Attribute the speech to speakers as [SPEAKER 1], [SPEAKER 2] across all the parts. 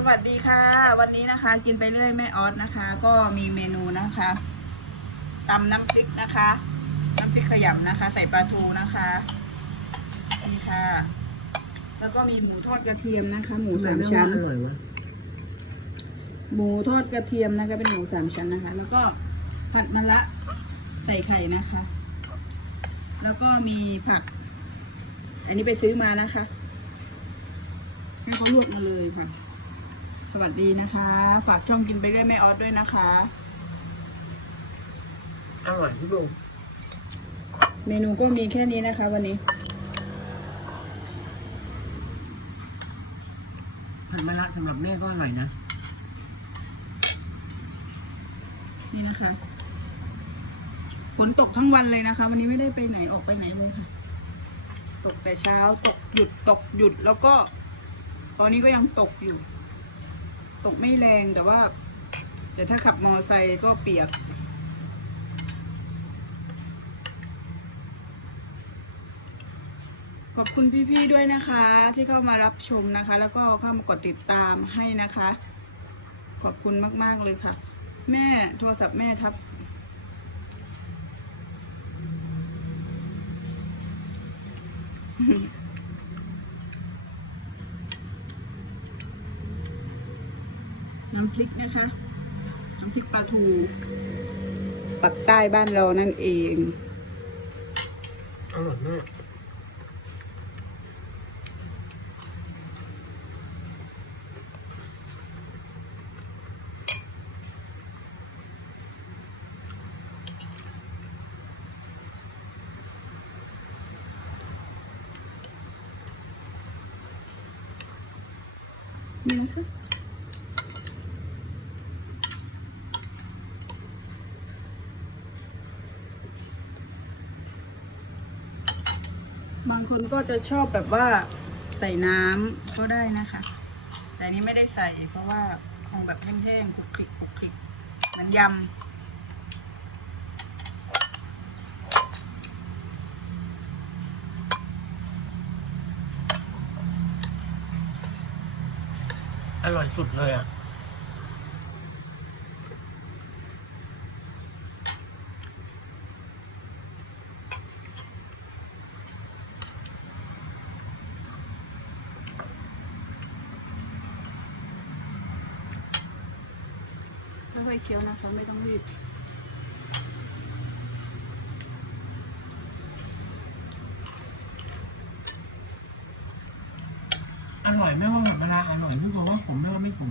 [SPEAKER 1] สวัสดีค่ะ วันนี้นะคะ กินไปเรื่อยแม่ออสนะคะ ก็มีเมนูนะคะตำน้ำพริกนะคะ น้ำพริกขยำนะคะ ใส่ปลาทูนะคะนี่ค่ะ แล้วก็มีหมูทอดกระเทียมนะคะ หมูสามชั้น
[SPEAKER 2] อร่อยวะ
[SPEAKER 1] หมูทอดกระเทียมนะคะ เป็นหมูสามชั้นนะคะ แล้วก็ผัดมะระใส่ไข่นะคะ แล้วก็มีผัก อันนี้ไปซื้อมานะคะให้เขาลวกมาเลยค่ะส วัสดีนะคะ ฝากช่องกินไปเรื่อยแม่ออสด้วยนะคะ
[SPEAKER 2] อร่อยพี่บู
[SPEAKER 1] เมนูก็มีแค่นี้นะคะ วันนี้
[SPEAKER 2] ผัดมะระสำหรับแม่ก็อร่อยนะ
[SPEAKER 1] นี่นะคะฝนตกทั้งวันเลยนะคะ วันนี้ไม่ได้ไปไหนออกไปไหนเลยค่ะ ตกแต่เช้าตกหยุดตกหยุดแล้วก็ ตอนนี้ก็ยังตกอยู่ ตกไม่แรงแต่ว่า แต่ถ้าขับมอไซค์ก็เปียก ขอบคุณพี่ๆด้วยนะคะ ที่เข้ามารับชมนะคะ แล้วก็เข้ามากดติดตามให้นะคะ ขอบคุณมากๆเลยค่ะ แม่โทรศัพท์แม่ทับ น้ำพริกนะคะ น้ำพริกปลาทู ปักใต้บ้านเรานั่นเอง
[SPEAKER 2] อร่อยมาก
[SPEAKER 1] นี่นะคะ บางคนก็จะชอบแบบว่าใส่น้ำก็ได้นะคะ แต่นี้ไม่ได้ใส่เพราะว่าคงแบบแห้งๆคลุกคลิกคลุกคลิกเหมือนยำ
[SPEAKER 2] อร่อยสุดเลยอะ
[SPEAKER 1] อยๆเคี้ยวนะคะ ไม่ต้องรีบ
[SPEAKER 2] อร่อยแม่ว่าแบบเวลาอร่อยพี่บูว่าผมไม่ว่าไม่ผม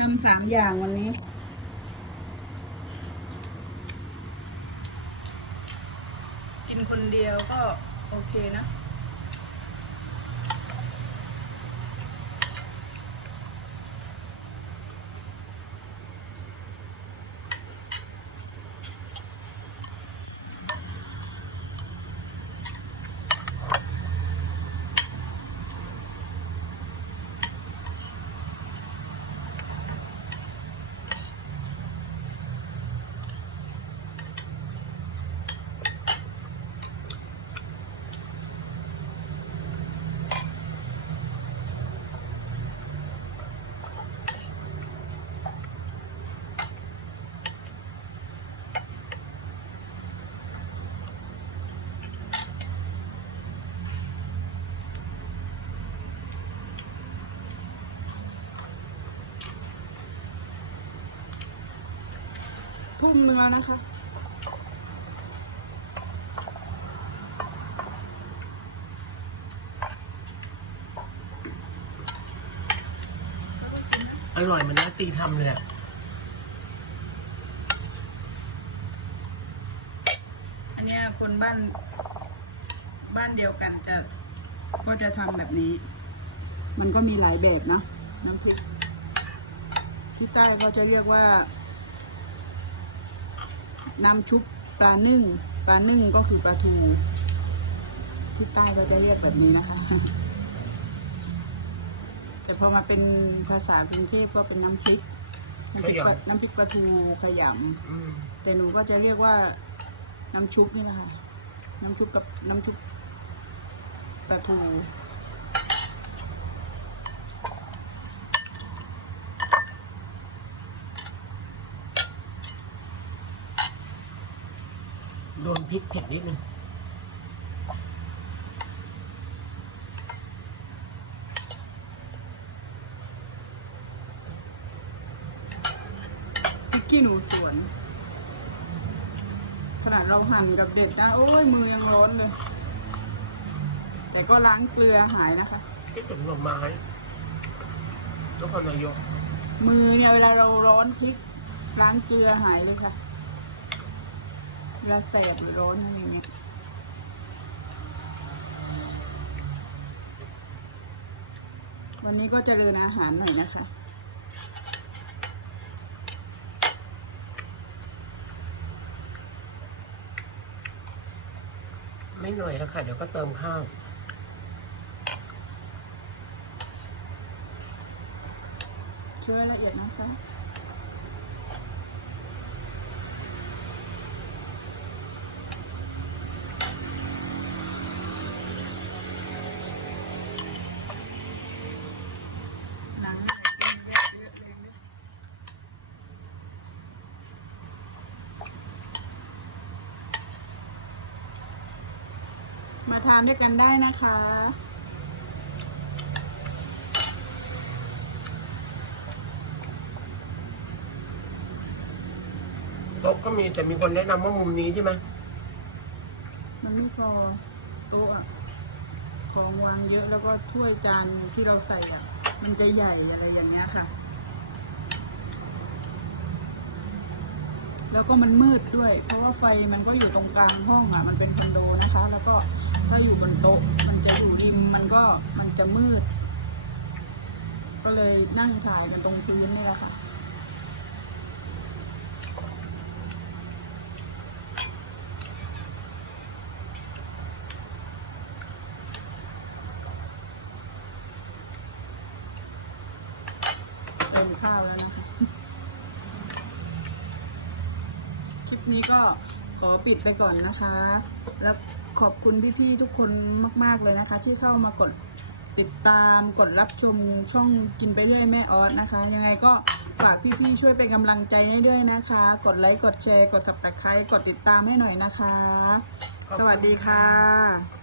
[SPEAKER 1] ทำสามอย่างวันนี้ กินคนเดียวก็โอเคนะ ทุ่มเนื้อนะคะ
[SPEAKER 2] อร่อยเหมือนน้าตีทำเลยอะ
[SPEAKER 1] อันเนี้ยคนบ้าน บ้านเดียวกันจะก็จะทำแบบนี้ มันก็มีหลายแบบนะน้ำพริกที่ใต้เขาจะเรียกว่า น้ำชุบปลานึ่ง ปลานึ่งก็คือปลาทู ที่ใต้ก็จะเรียกแบบนี้นะคะ แต่พอมาเป็นภาษากรุงเทพก็เป็นน้ำพริก น้ำพริกปลาน้ำพริกปลาทูขยำ
[SPEAKER 2] อืม
[SPEAKER 1] แต่หนูก็จะเรียกว่าน้ำชุบนี่นะคะน้ำชุบกับน้ำชุบปลาทู
[SPEAKER 2] โดนพริกเผ็ดนิดนึง
[SPEAKER 1] พริกขี้หนูสวน ขนาดเราหั่นกับเด็ดนะ โอ้ยมือยังร้อนเลย แต่ก็ล้างเกลือหายนะคะ
[SPEAKER 2] คิดถึงหน่อไม้นครนายก
[SPEAKER 1] มือเนี่ยเวลาเราร้อนพริกล้างเกลือหายเลยค่ะเว ลาแสบหรือร้อนอะไรอย่างเงี้ยวันนี้ก็เจริญอาหารหน่อยนะคะ
[SPEAKER 2] ไม่หน่อยแล้วค่ะ เดี๋ยวก็เติมข้าว
[SPEAKER 1] ช่วยละเอียดนะคะ หนังเป็นเยอะๆเลยนะ มาทานด้วยกันได้นะคะ
[SPEAKER 2] โต๊ะก็มีแต่มีคนแนะนำว่ามุมนี้ใช่ไหม
[SPEAKER 1] มันไม่พอโต๊ะอะของวางเยอะแล้วก็ถ้วยจานที่เราใส่อะมันจะใหญ่อะไรอย่างเงี้ยค่ะ แล้วก็มันมืดด้วย เพราะว่าไฟมันก็อยู่ตรงกลางห้องอะมันเป็นคอนโดนะคะ โต๊ะ มันจะอยู่ริมมันก็มันจะมืด ก็เลยนั่งถ่ายมันตรงพื้นนี่แหละค่ะเติมข้าวแล้วนะคะคลิปนี้ก็ขอปิดไปก่อนนะคะ แล้ว ขอบคุณพี่ๆทุกคนมาก ๆเลยนะคะ ที่เข้ามากดติดตามกดรับชมช่องกินไปเรื่อยแม่ออสนะคะ ยังไงก็ฝากพี่ๆช่วยเป็นกำลังใจให้ด้วยนะคะ กดไลค์กดแชร์ กดสับตะไคร้กดติดตามให้หน่อยนะคะ สวัสดีค่ะ